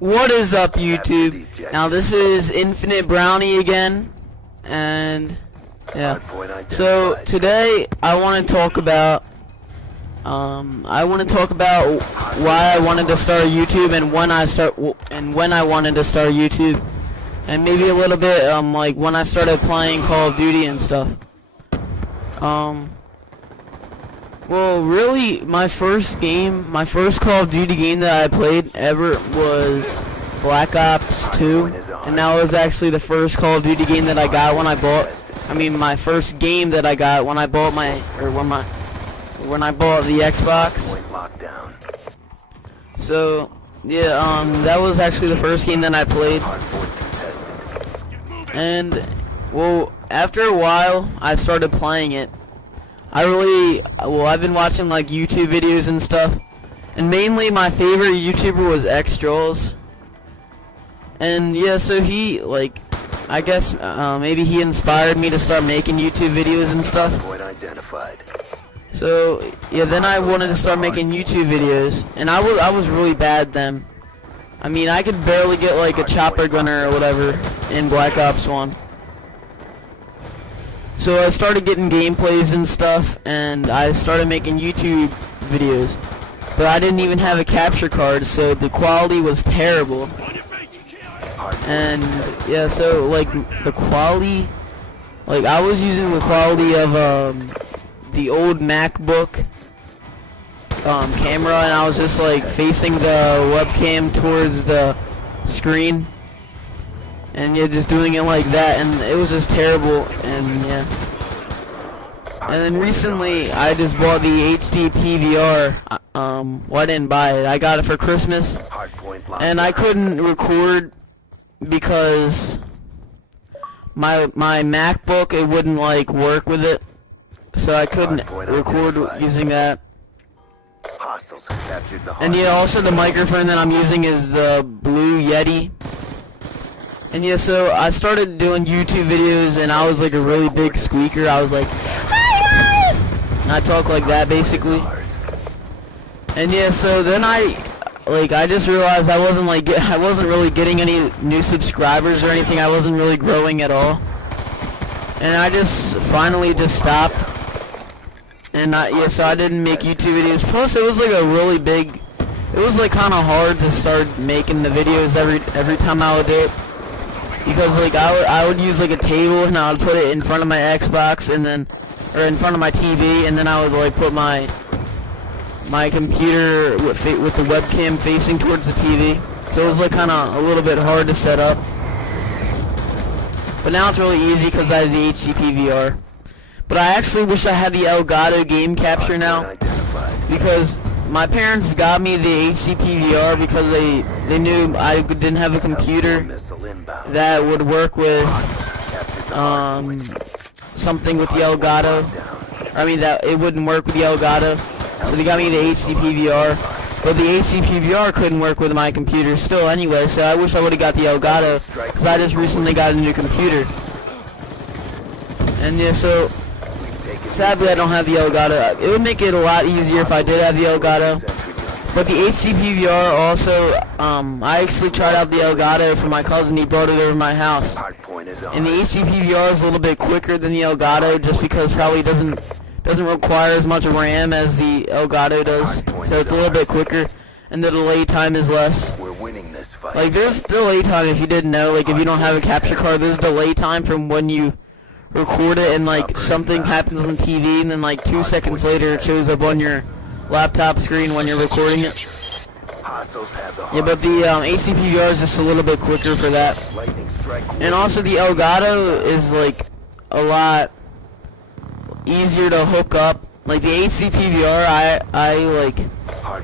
What is up, YouTube? Now this is Infinite BrowNy again, and yeah. So today I want to talk about why I wanted to start YouTube and when I wanted to start YouTube, and maybe a little bit like when I started playing Call of Duty and stuff. Well, really, my first Call of Duty game that I played ever was Black Ops 2, and that was actually the first Call of Duty game that I got when I bought. My first game that I got when I bought when I bought the Xbox. So yeah, that was actually the first game that I played. And well, after a while, I started playing it. I've been watching like YouTube videos and stuff, and mainly my favorite YouTuber was Xtrolls. And yeah, so he, like, I guess maybe he inspired me to start making YouTube videos and stuff. So yeah, then I wanted to start making YouTube videos, and I was really bad then. I could barely get like a chopper gunner or whatever in Black Ops 1. So I started getting gameplays and stuff, and I started making YouTube videos. But I didn't even have a capture card, so the quality was terrible. And yeah, so like the quality, like I was using the quality of the old MacBook camera, and I was just like facing the webcam towards the screen. And yeah, just doing it like that, and it was just terrible. And yeah, and then recently I just bought the HD PVR. Well, I didn't buy it, I got it for Christmas, and I couldn't record because my MacBook, it wouldn't like work with it, so I couldn't record using that. And yeah, also the microphone that I'm using is the Blue Yeti. And yeah, so I started doing YouTube videos, and I was like a really big squeaker. I was like, "Hi guys!" And I talk like that basically. And yeah, so then I just realized I wasn't really getting any new subscribers or anything. I wasn't really growing at all. And I just finally just stopped. And so I didn't make YouTube videos. Plus, it was like it was like kind of hard to start making the videos every time I would do it. Because like I would use like a table, and I would put it in front of my Xbox, and then, or in front of my TV, and then I would like put my computer with the webcam facing towards the TV. So it was like kind of a little bit hard to set up. But now it's really easy because I have the HD PVR. But I actually wish I had the Elgato game capture now, because my parents got me the HD PVR because they knew I didn't have a computer that would work with something with the Elgato. That it wouldn't work with the Elgato, so they got me the HD PVR. But the HD PVR couldn't work with my computer still anyway, so I wish I would have got the Elgato, because I just recently got a new computer. And yeah, so sadly I don't have the Elgato. It would make it a lot easier if I did have the Elgato. But the HD PVR also, I actually tried out the Elgato for my cousin. He brought it over to my house. And the HD PVR is a little bit quicker than the Elgato, just because probably doesn't require as much RAM as the Elgato does. So it's a little bit quicker, and the delay time is less. Like, there's delay time, if you didn't know. Like, if you don't have a capture card, there's delay time from when you record it and like something happens on TV, and then like 2 seconds later it shows up on your laptop screen when you're recording it. Yeah, but the HD PVR is just a little bit quicker for that. And also the Elgato is like a lot easier to hook up. Like the HD PVR, I like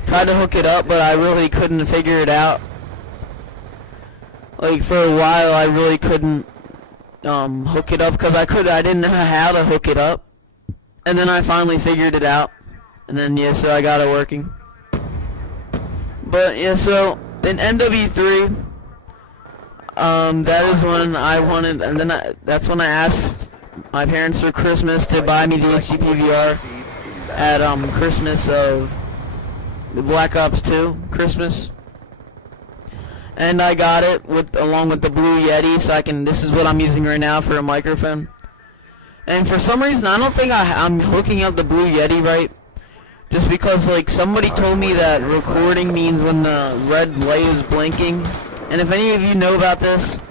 tried to hook it up, but I really couldn't figure it out. Like for a while I really couldn't hook it up, because I didn't know how to hook it up, and then I finally figured it out, and then yeah, so I got it working. But yeah, so in NW3, that is when I wanted, and then that's when I asked my parents for Christmas to buy me the HD PVR at Christmas of the Black Ops 2 Christmas. and I got it along with the Blue Yeti, so this is what I'm using right now for a microphone. And for some reason, I don't think I'm hooking up the Blue Yeti right, just because like somebody told me that recording means when the red light is blinking. And if any of you know about this,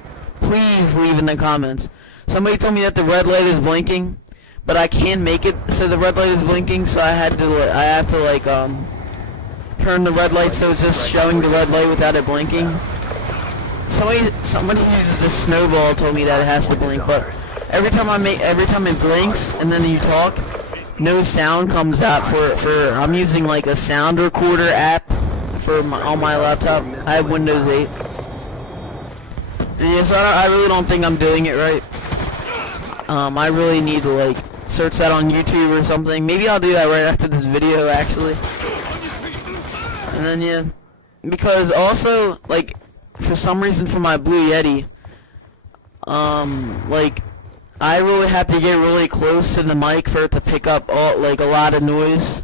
please leave in the comments. Somebody told me that the red light is blinking, but I can't make it so the red light is blinking, so I have to like turn the red light so it's just showing the red light without it blinking. Somebody who uses the snowball told me that it has to blink, but every time it blinks and then you talk, no sound comes out for I'm using like a sound recorder app on my laptop. I have Windows 8. And yeah, so I really don't think I'm doing it right. I really need to like search that on YouTube or something. Maybe I'll do that right after this video actually. And then yeah, because also like for some reason for my Blue Yeti, like I really have to get really close to the mic for it to pick up a lot of noise.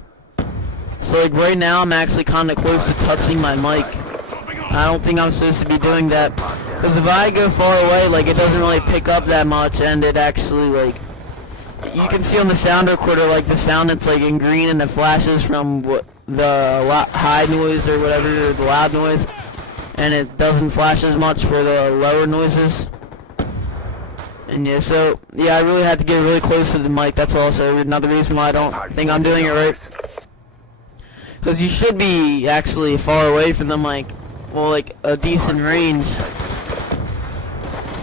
So like right now I'm actually kind of close to touching my mic. I don't think I'm supposed to be doing that, because if I go far away, like it doesn't really pick up that much, and it actually like you can see on the sound recorder like the sound that's like in green and it flashes from the high noise or whatever, or the loud noise, and it doesn't flash as much for the lower noises. And yeah, so yeah, I really had to get really close to the mic. That's also another reason why I don't think I'm doing it right. Because you should be actually far away from the mic, well, like a decent range.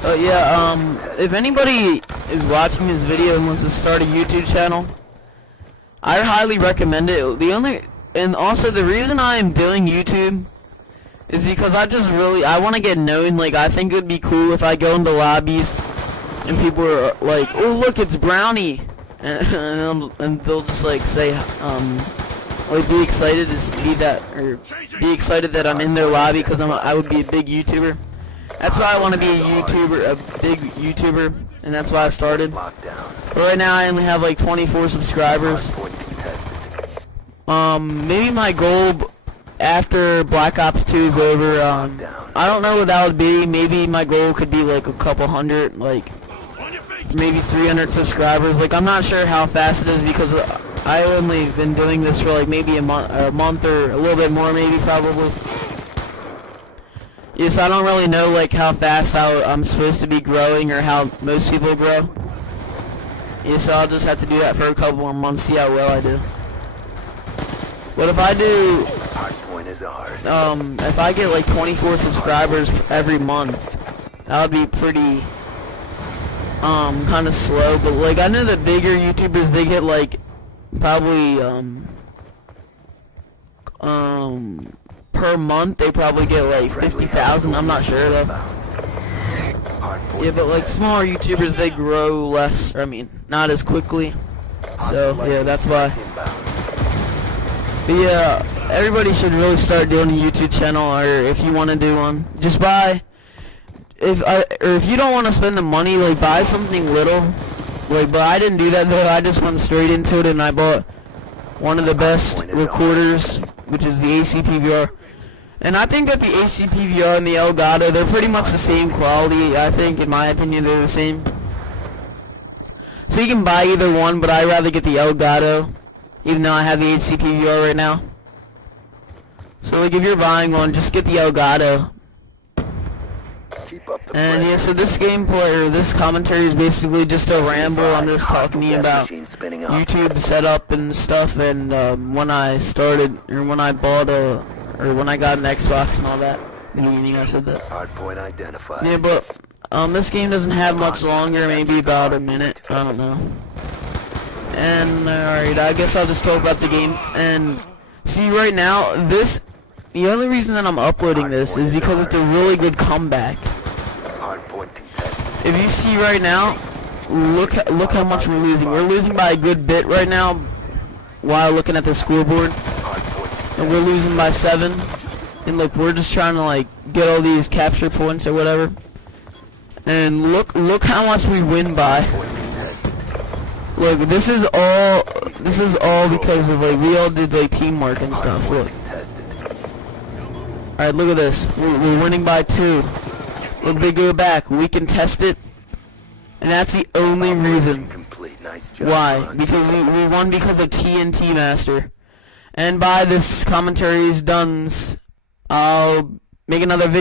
But yeah, if anybody is watching this video and wants to start a YouTube channel, I highly recommend it. And also the reason I am doing YouTube is because I want to get known. Like I think it would be cool if I go into lobbies and people are like, "Oh look, it's BrowNy," and they'll just like say, like be excited to see that, or be excited that I'm in their lobby, because I would be a big YouTuber. That's why I want to be a big YouTuber, and that's why I started. But right now I only have like 24 subscribers. Maybe my goal after Black Ops 2 is over, I don't know what that would be. Maybe my goal could be like a couple hundred, like maybe 300 subscribers. Like I'm not sure how fast it is, because I only been doing this for like maybe a month or a little bit more, maybe, probably. Yeah, so I don't really know like how fast I'm supposed to be growing, or how most people grow. Yeah, so I'll just have to do that for a couple more months, see how well I do. But if I do, if I get like 24 subscribers every month, that would be pretty kind of slow. But like I know the bigger YouTubers, they get like probably per month they probably get like 50,000. I'm not sure though. Yeah, but like smaller YouTubers, they grow less, or I mean not as quickly. So yeah, that's why. But yeah, everybody should really start doing a YouTube channel, or if you want to do one, just buy. If you don't want to spend the money, like buy something little. Like, but I didn't do that though. I just went straight into it, and I bought one of the best recorders, which is the ACP VR. And I think that the ACP VR and the Elgato, they're pretty much the same quality. I think, in my opinion, they're the same. So you can buy either one, but I'd rather get the Elgato, even though I have the ACP VR right now. So like if you're buying one, just get the Elgato. And yeah, so this gameplay, or this commentary, is basically just a ramble. I'm just talking to you about YouTube setup and stuff, and when I started, or when I bought or when I got an Xbox and all that. In the beginning I said that. Hardpoint identified. Yeah, but this game doesn't have much longer, maybe about a minute. I don't know. And alright, I guess I'll just talk about the game. And see, right now, the only reason that I'm uploading this is because it's a really good comeback. If you see right now, look how much we're losing. We're losing by a good bit right now while looking at the scoreboard. And we're losing by 7. And look, we're just trying to like get all these capture points or whatever. And look how much we win by. Look, this is all because of like we all did like teamwork and stuff. Look. Alright, look at this. We're winning by 2. Look, they go back. We can test it. And that's the only reason why. Because we won because of TNT Master. And by this commentary is done, I'll make another video.